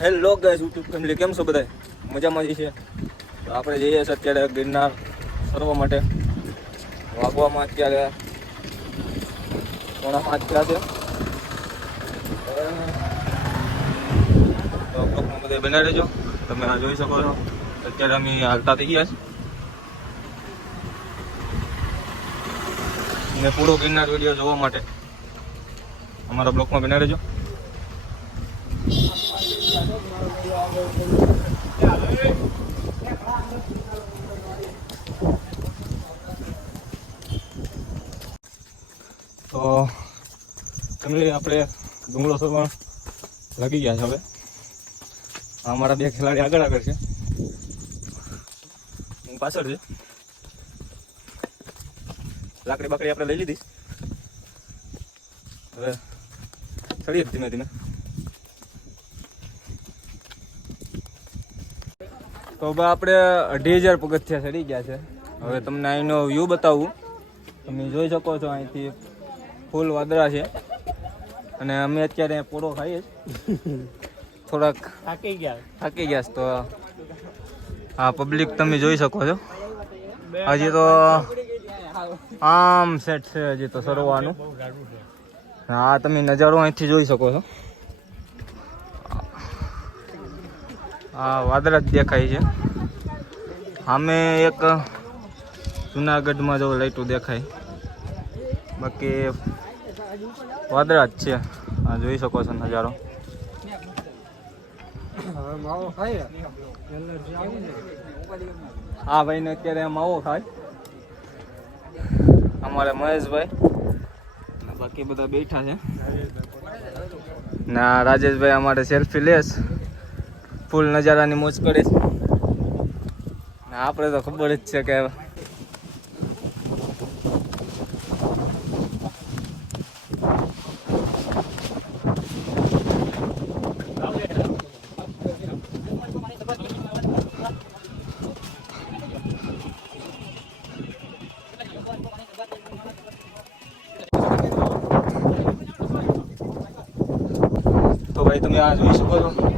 Hello guys YouTube family કેમ છો બધા મજામાં છે તો આપણે જઈએ છીએ અત્યારે ગિરનાર ફરવા માટે. વાગવામાં અત્યારે પોણા પાંચ થયા છે. તો બ્લોગમાં બધા બનાવી રહેજો તમે આ જોઈ શકો છો. અત્યારે અમે હાલતા થઈ ગયા છીએ. ને પૂરો ગિરનાર વીડિયો જોવા માટે અમારા બ્લોકમાં બનાવી રહેજો તો ફેમિલી આપણે ડુંગળો સરમાં લાગી ગયા છે હવે. અમારા બે ખેલાડી આગળ આગળ છે. હું પાછળ છે. લાકડી બાકડી આપણે લઈ લીધી. હવે ચડીએ ધીમે ધીમે. તો હવે આપણે અઢી હજાર પગથિયા ચડી ગયા છે. હવે તમને અહીંનો વ્યૂ બતાવું. તમે જોઈ શકો છો અહીંથી ફૂલ વાદળા છે. અને અમે અત્યારે પોળો ખાઈએ થોડાક થાકી ગયા. થાકી ગયા છે તો આ પબ્લિક તમે જોઈ શકો છો. હજી તો આમ સેટ છે હજી તો સરવાનું. હા તમે નજારો અહીંથી જોઈ શકો છો. આ વાદળા જ દેખાય છે. અમે એક જુનાગઢમાં જો લાઈટું દેખાય. બાકી વાદળા જ છે. આ જોઈ શકો છો નજારો. હા ભાઈ ને અત્યારે માવો ખાય અમારે મહેશભાઈ. બાકી બધા બેઠા છે. ના, રાજેશભાઈ અમારે સેલ્ફી લેસ ફૂલ નજારાની મોજ કરે છે. આપણે તો ખબર જ છે કે તો ભાઈ, તમે આ જોઈ શકો છો?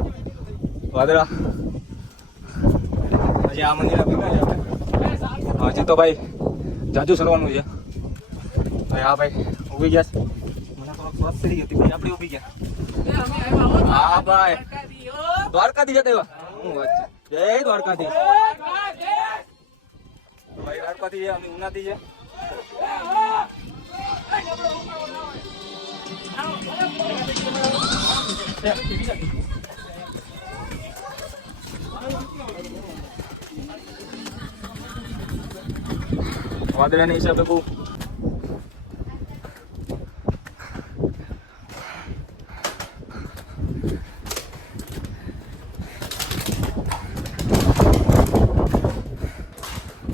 વાદળા. હજી આ મંદિર. હજી તો ભાઈ જાજુ સરવાનું છે. ભાઈ, હા ભાઈ, ઊભી ગયા મને થોડોક શ્વાસ ચડી ગયો ભાઈ, આપણે ઊભી ગયા. હા ભાઈ. દ્વારકાથી જતા એવા. હું વાત છે? જય દ્વારકાથી ભાઈ દ્વારકાથી છે, અમે ઉનાથી છે. વાદળાના હિસાબે બહુ.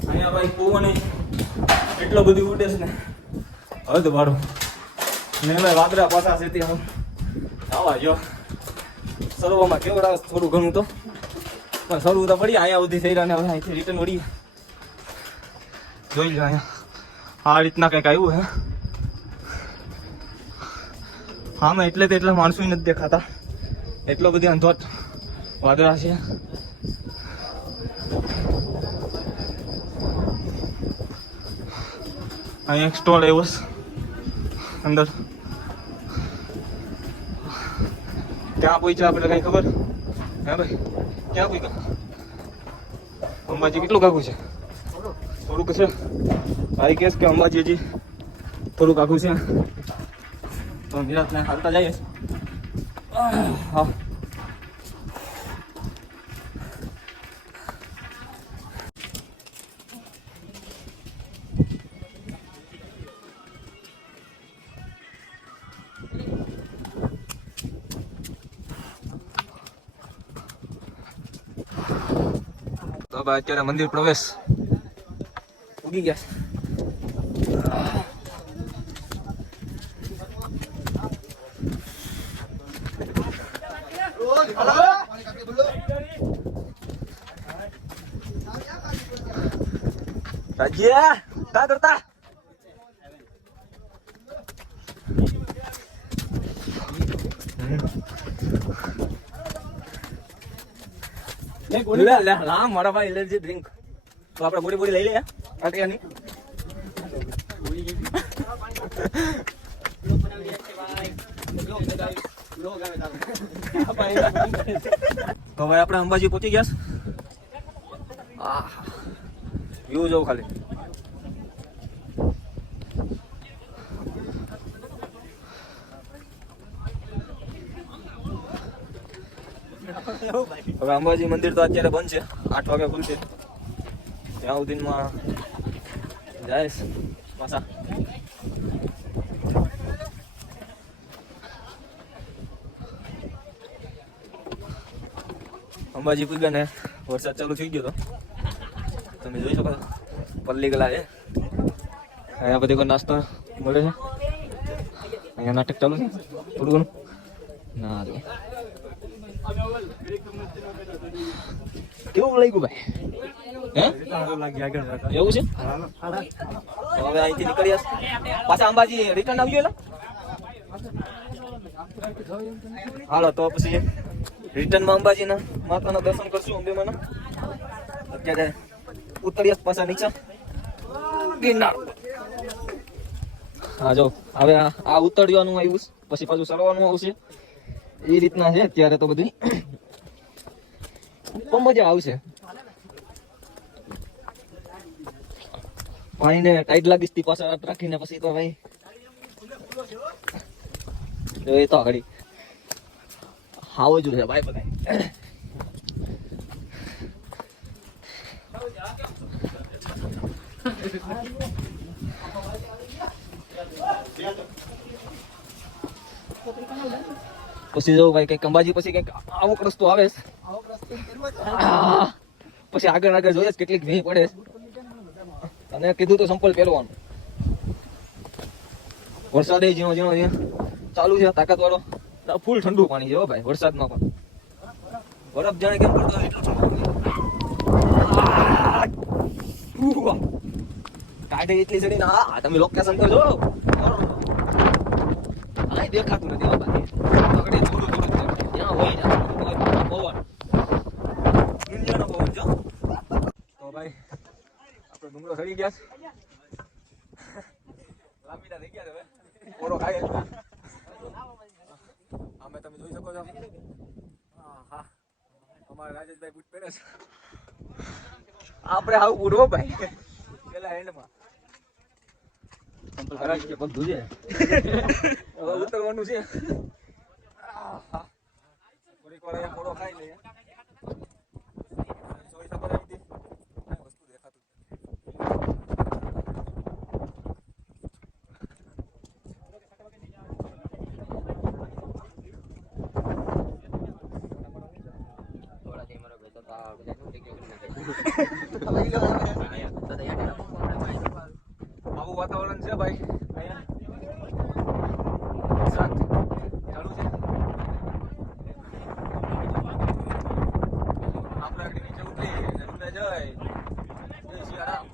અહીંયા ભાઈ પવન એટલો બધી ઉડે ને. હદ ભાડું ને ભાઈ વાદળા ત્યાં આવા જો. સર્વમાં કેવડા થોડું ઘણું તો. પણ સર્વ તો પડી, અહીંયા સુધી થઈ રહ્યા ને હવે રિટર્ન વળી જોઈ લો અહીંયા આ રીતના કંઈક આવ્યું હે. હામાં એટલે તો એટલા માણસો નથી દેખાતા. એટલો બધી અંધોટ વાદળા છે. અહીંયા એક સ્ટોલ આવ્યો અંદર. ત્યાં પહોંચ્યા આપણે કઈ ખબર? હે ભાઈ? ક્યાં પહોંચ્યા? અંબાજી કેટલું કાકું છે? થોડુંક છે. ભાઈ કેસ કે અંબાજી હજી થોડુંક આખું છે. તો નિરાતને હાલતા જઈએ. હા. તો અત્યારે મંદિર પ્રવેશ ઉગી ગયા રાજ્ય કા કરતા લે લે હા મારા ભાઈ એલર્જી ડ્રિંક તો આપણે બોડી બોડી લઈ લે અટિયાની તો ભાઈ આપણે અંબાજી પહોંચી ગયા વ્યૂ જોઉં ખાલી. હવે અંબાજી મંદિર તો અત્યારે બંધ છે. આઠ વાગે ખુલશે. ત્યાં સુધીમાં જઈશ પાછા અંબાજી પૂગ્યા ને વરસાદ ચાલુ થઈ ગયો તો. તમે જોઈ શકો પલ્લી ગલા છે. અહીંયા બધી કોઈ નાસ્તો મળે છે? અહીંયા નાટક ચાલુ છે? થોડું ઘણું? ના કેવું લાગ્યું ભાઈ? હે એવું છે? હવે અહીંથી નીકળ્યા પાછા અંબાજી રિટર્ન આવી એટલે હાલો, તો પછી રિટર્નમાં અંબાજીના માતાના દર્શન કરશું અંબેમાના. અત્યારે ઉતરીએ પાછા નીચે. ગિરનાર હા, જો, હવે આ ઉતરવાનું આવ્યું પછી પાછું સરવાનું આવશે. એ રીતના છે અત્યારે તો બધી. પણ મજા આવશે. પાણીને ટાઈટ લાગીશ તી પાછળ હાથ રાખીને પછી તો ભાઈ. એ તો ઘડી હાવો જ છે ભાઈ બધા પછી જો ભાઈ કંઈક અંબાજી પછી કંઈક આવો રસ્તો આવે પછી આગળ આગળ જોઈએ કેટલીક ભીં પડે છે. અને કીધું તો સંપલ પહેરવાનું વરસાદ એ ઝીણો ઝીણો ઝીણો ચાલુ છે તાકાત વાળો ફૂલ ઠંડુ પાણી છે હો ભાઈ, વરસાદમાં પણ. બરફ જાણે કેમ પડતો. કાઢે એટલી ચડીને હા તમે લોકેશન તો જો આય દેખાતું નથી ત્યાં હોય ને પવન દુનિયાનો પવન જો તો ભાઈ ચડી ગયા લાંબીના થઈ ગયા હવે ઓરો છે. આમે તમે જોઈ શકો છો હા અમારા રાજેશભાઈ બૂટ પહેરે છે આપણે આવું બૂટ હો ભાઈ પેલા હેન્ડમાં ઉતરવાનું છે. થોડીક વાર મોડો ખાઈ લઈએ સોય સબર આવી હતી કાંઈ વસ્તુ દેખાતું જ નથી. આવું વાતાવરણ છે ભાઈ અહીંયા શાંત ચાલુ છે આપણે આગળ નીચે ઉતરી રૂમે જઈ જય સિયારામ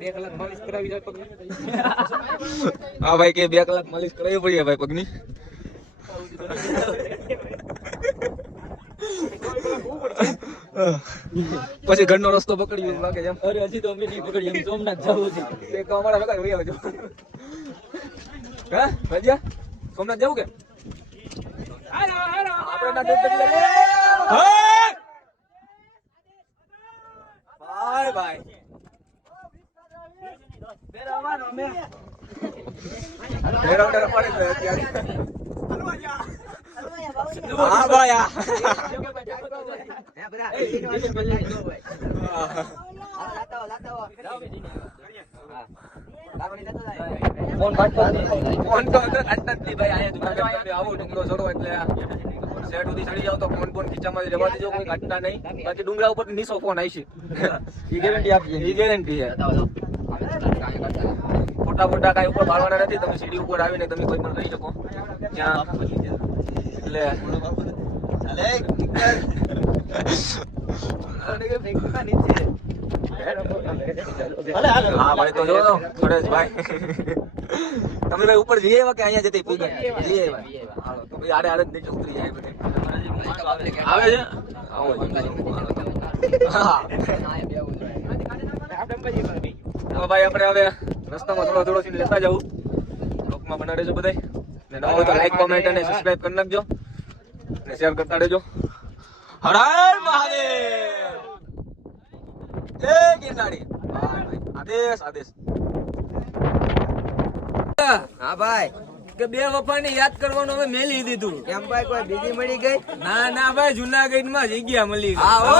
બે કલાક માલિશ કરાવી જાય પગની? હા ભાઈ કે બે કલાક માલિશ કરાવી પડી ભાઈ પગની? પછી ઘરનો રસ્તો પકડ્યો લાગે જેમ અરે હજી તો અમે નહીં પકડી એમ સોમનાથ જવું છે. એક અમારા ભેગા વહી આવજો. હા ભજીયા સોમનાથ જવું કે? આપણે હા? ભાઈ હા. ફોન. ફોન તો અંદર જ ભાઈ આયા આવો ડુંગરો ચડો એટલે શેડ સુધી ચડી જાવ તો ફોન ફોન ખીચામાં રહેવા દેજો કોઈ ઘટના નહીં. બાકી ડુંગરા ઉપર નીસો ફોન આવશે એ ગેરંટી આપીએ એ ગેરંટી છે. ફોટા ફોટા કાંઈ ઉપર પાડવાના નથી તમે સીડી ઉપર આવીને તમે કોઈ પણ રહી શકો. ત્યાં એટલે તમે ભાઈ ઉપર જઈએ કે અહીંયા જતી પૂજા? જઈએ ભાઈ આડે આડે નીચે ઉતરી જાય આવે છે? આપણે હવે રસ્તામાં થોડો થોડો લેતા જવું. બ્લોગમાં બનાવી દેજો બધાય. ને નવો તો લાઈક કોમેન્ટ અને સબસ્ક્રાઇબ કરી નાખજો. અને શેર કરતા રહેજો. હર મહાદેવ! જય ગિરનારી. ભાઈ ભાઈ આદેશ આદેશ. હા ભાઈ. કે બે વફાને યાદ કરવાનું હવે મેલી દીધું કેમ ભાઈ કોઈ બીજી મળી ગઈ? ના ના ભાઈ જુનાગઢમાં જગ્યા મળી ગઈ. હા, ઓ!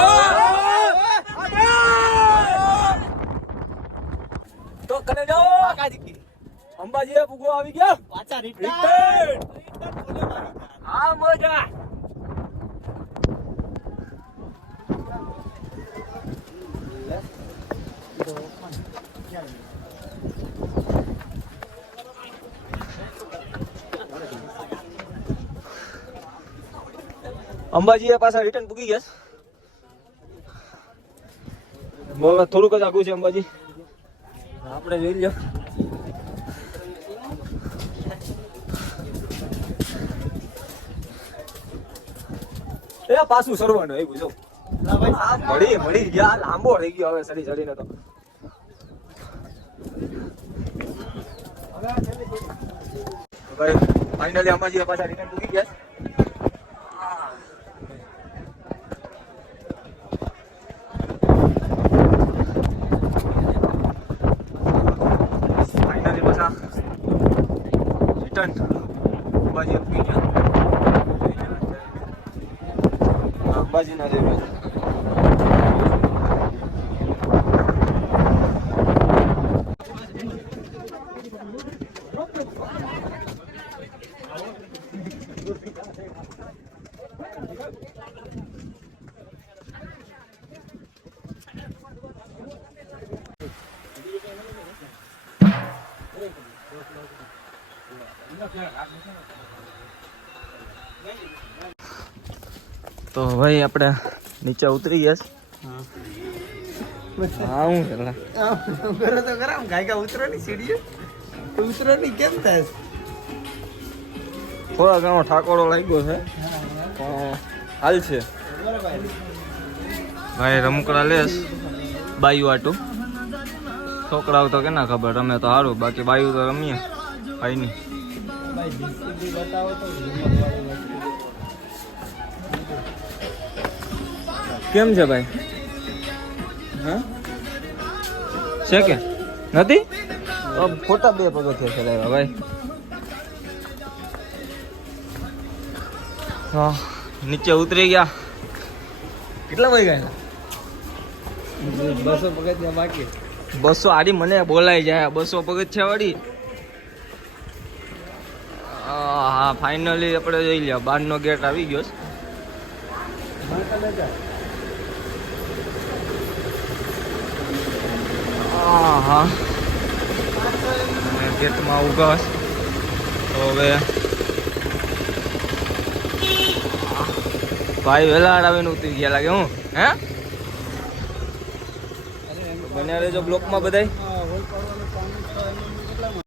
તો કને જાઓ? અંબાજી ભૂગો આવી ગયા. પાછા! હા મજા. અંબાજી પાછા રિટર્ન પૂકી ગયા થોડુંક જ આગું છે અંબાજી. આપણે જોઈ લો એ પાછું સરવાનું આવ્યું જો. મળી મળી ગયા, લાંબો થઈ ગયો હવે સડી સડીને તો. ફાઇનલી અંબાજી પાછા રિટર્ન મૂકી ગયા ફાઇનલી પાછા રિટર્ન અંબાજી ગયા અંબાજી ના જેવું તો ભાઈ આપણે નીચે ઉતરી ગયા હા, હું પેલા ઉતરો ની સીડીએ ઉતરો ની કેમ થાય? થોડા ઘણો ઠાકોરો લાગ્યો છે. પણ હાલ છે. ભાઈ રમકડા લેસ બાયુ આટું. છોકરાઓ તો કેના ખબર, રમે તો સારું બાકી બાયુ તો રમીએ. ભાઈ ની. કેમ છે ભાઈ? હા? છે કે? નથી? ખોટા બે પગથિયા ચલાવ્યા ભાઈ. હા નીચે ઉતરી ગયા. કેટલા વાગ્યા ગયા બસો પગથિયા બાકી. બસો આડી મને બોલાઈ જાય. બસો પગથિયા વાળી. હા ફાઇનલી આપણે જોઈ લ્યા. બારનો ગેટ આવી ગયો છે. હા ગેટમાં ઊભા તો હવે ભાઈ વેલા આવીને ઉતરી ગયા લાગે હું? હે? બન્યા રહેજો બ્લોકમાં બધાય.